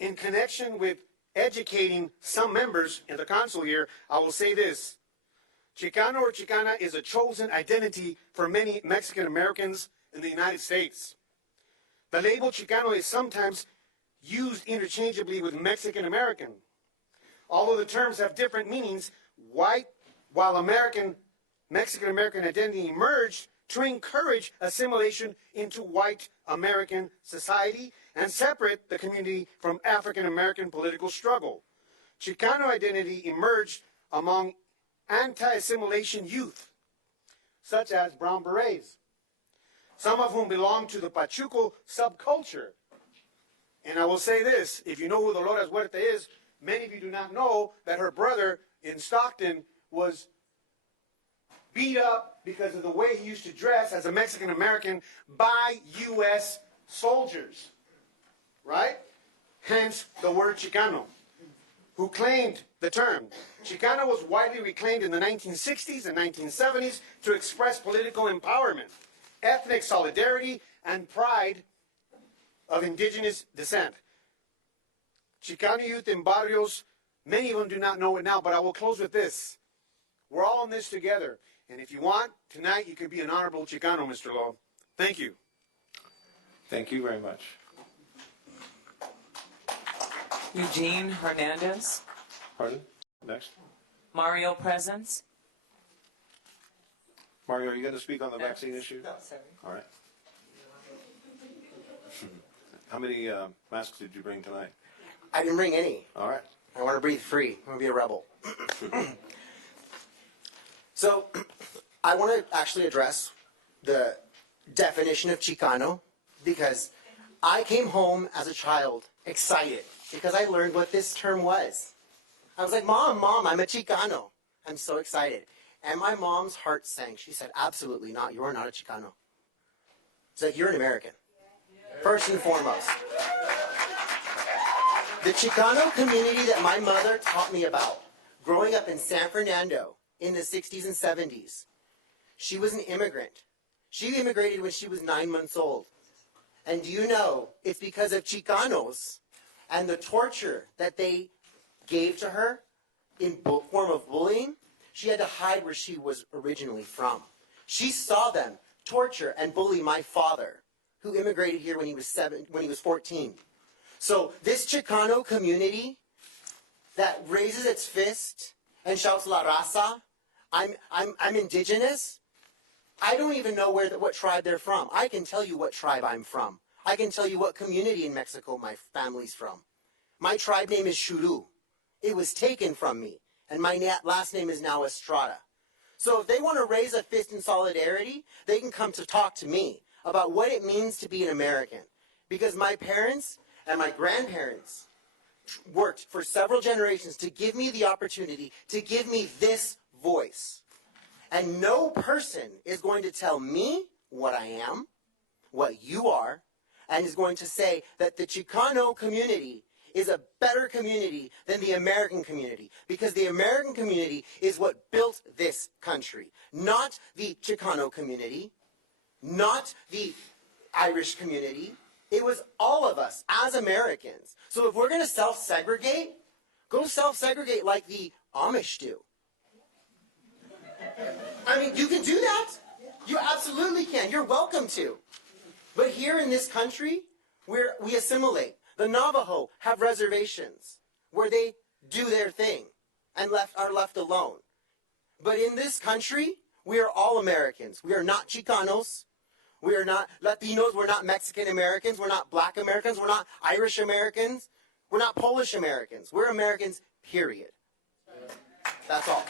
in connection with educating some members in the council here, I will say this. Chicano or Chicana is a chosen identity for many Mexican Americans in the United States. The label Chicano is sometimes used interchangeably with Mexican American. Although the terms have different meanings, while Mexican American identity emerged to encourage assimilation into white American society and separate the community from African American political struggle. Chicano identity emerged among anti-assimilation youth, such as brown berets, some of whom belong to the Pachuco subculture. And I will say this, if you know who Dolores Huerta is, many of you do not know that her brother in Stockton was beat up because of the way he used to dress as a Mexican American by U.S. soldiers, right? Hence the word Chicano, who claimed the term. Chicano was widely reclaimed in the 1960s and 1970s to express political empowerment, ethnic solidarity, and pride of indigenous descent. Chicano youth in barrios, many of them do not know it now, but I will close with this. We're all in this together. And if you want, tonight you could be an honorable Chicano, Mr. Lowe. Thank you. Thank you very much. Eugene Hernandez. Pardon? Next. Mario Presence. Mario, are you going to speak on the vaccine issue? No, sorry. All right. How many masks did you bring tonight? I didn't bring any. All right. I want to breathe free. I want to be a rebel. So, I want to actually address the definition of Chicano because I came home as a child excited because I learned what this term was. I was like, Mom, I'm a Chicano. I'm so excited. And my mom's heart sank. She said, absolutely not. You are not a Chicano. It's like, you're an American. First and foremost. The Chicano community that my mother taught me about, growing up in San Fernando in the 60s and 70s, she was an immigrant. She immigrated when she was 9 months old. And do you know, it's because of Chicanos and the torture that they gave to her in form of bullying, she had to hide where she was originally from. She saw them torture and bully my father, who immigrated here when he was 14. So this Chicano community that raises its fist and shouts "La Raza," I'm indigenous. I don't even know what tribe they're from. I can tell you what tribe I'm from. I can tell you what community in Mexico my family's from. My tribe name is Shuru. It was taken from me, and my last name is now Estrada. So if they want to raise a fist in solidarity, they can come to talk to me about what it means to be an American. Because my parents and my grandparents worked for several generations to give me the opportunity, to give me this voice. And no person is going to tell me what I am, what you are, and is going to say that the Chicano community is a better community than the American community. Because the American community is what built this country. Not the Chicano community, not the Irish community. It was all of us as Americans. So if we're going to self-segregate, go self-segregate like the Amish do. I mean, you can do that. You absolutely can. You're welcome to. But here in this country, we assimilate. The Navajo have reservations where they do their thing and are left alone. But in this country, we are all Americans. We are not Chicanos. We are not Latinos. We're not Mexican Americans. We're not Black Americans. We're not Irish Americans. We're not Polish Americans. We're Americans, period. That's all.